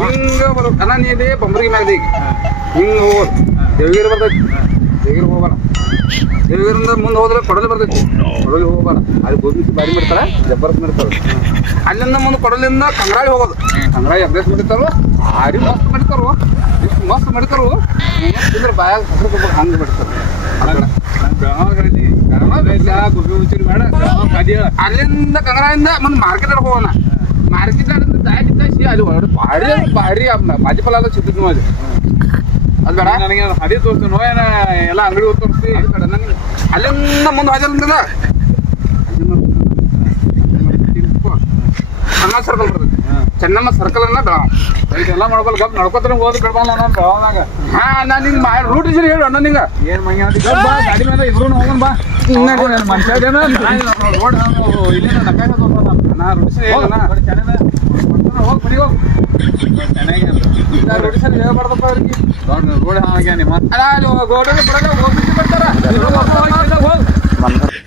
ಹಿಂಗ ಬರೋ ಅಣ್ಣ ನೀ ಇದೆ ಬೊಂಬರಿಗೆ ಮ್ಯಾಗ ಈಗ ಹಿಂಗೆ ಹೋಗೋದು ದೇವಗಿರಿ ಬರ್ತೈತಿ ದೇವಗಿರಿ ಹೋಗಲ್ಲ ದೇವಗಿರಿಂದ ಮುಂದೆ ಹೋದ್ರೆ ಕೊಡಲಿ ಬರ್ತೈತಿ ಕೊಡಲಿ ಹೋಗಲ್ಲ ಅಲ್ಲಿ ಗೋಬಿ ಬಾರಿ ಮಾಡ್ತಾರೆ ಜಬ್ಬರ್ಸ್ ಮಾಡ್ತಾರೆ ಅಲ್ಲಿಂದ ಮುಂದೆ ಕೊಡಲಿಂದ ಕಂಗ್ರಾಳಿ ಹೋಗೋದು ಕಂಗ್ರಾಳಿ ಅಭ್ಯಾಸ ಮಾಡಿರ್ತಾರೋ ಭಾರಿ ಮಸ್ತ್ ಮಾಡಿರ್ತಾರೋ ಎಷ್ಟು ಮಸ್ತ್ ಮಾಡಿರ್ತಾರೋ ತಿಂದ್ರೆ ಬಾಯಾಗ ಹಸ್ರು ಹಂಗೆ ಬಿಡ್ತಾರೆ ಅಲ್ಲಿಂದ ಕಂಗ್ರಾಳಿಂದ ಮುಂದೆ ಮಾರ್ಕೆಟ್ ಹೋಗೋಣ ಮಾರ್ಕೆಟ್ ಅಲ್ಲಿ ಹೊರಡು ಭಾರಿ ಭಾರಿ ಭಾಜಿಫಲ ಅದ ಸಿಗ್ತೈತಿ ನೋಡಿ ಅದು ಬೇಡ ನನಗೆ ಅದೇ ತೋರಿಸ್ತು ಏನ ಎಲ್ಲ ಅಂಗಡಿ ಹೋಗಿ ತೋರಿಸ್ತಿ ಅದು ಬೇಡ ನನಗೆ ಅಲ್ಲಿಂದ ಮುಂದೆ ಹಾಜಲ್ಲ ಚೆನ್ನಮ್ಮ ಸರ್ಕಲ್ ಬರ್ತೈತಿ ಚೆನ್ನಮ್ಮ ಸರ್ಕಲ್ ಅನ್ನ ಬೆಳಗಾವ್ ಎಲ್ಲ ಮಾಡ್ಕೊಲ್ ಗಪ್ ನಡ್ಕೋತಾನೆ ಹೋದ್ ಬಿಡ್ಬಲ್ಲ ನಾನು ಬೆಳಗಾವ್ನಾಗ ಹಾ ನಾನು ನಿಂಗೆ ರೂಟ್ ಸರಿ ಹೇಳು ಅಣ್ಣ ನಿಂಗೆ ಏನು ಮಂಗ ಗಾಡಿ ಮೇಲೆ ಇಬ್ರು ಹೋಗೋಣ ಬಾ ಮನುಷ್ಯ ರೋಡ್ ಇಲ್ಲೇನ ನಕಾಯ ನಾ ರೂಟ್ ಸರಿ ಹೇಳಣ್ಣ ಹೋಗಿ ಮನೆಗೆ ಹೋಗಿ ಚೆನ್ನಾಗಿ ರೂಟ್ ಸರಿ ಹೇಳ್ಬಾರ್ದಪ್ಪ ಅವ್ರಿಗೆ ರೋಡ್ ಹಾಗೆ ನಿಮ್ಮ ಅಲ್ಲ ಅಲ್ಲಿ ಗೋಡೆ ಬರಲ್ಲ ಹೋಗ್ಬಿಟ್ಟು ಬರ್ತಾರ ಹೋಗಿ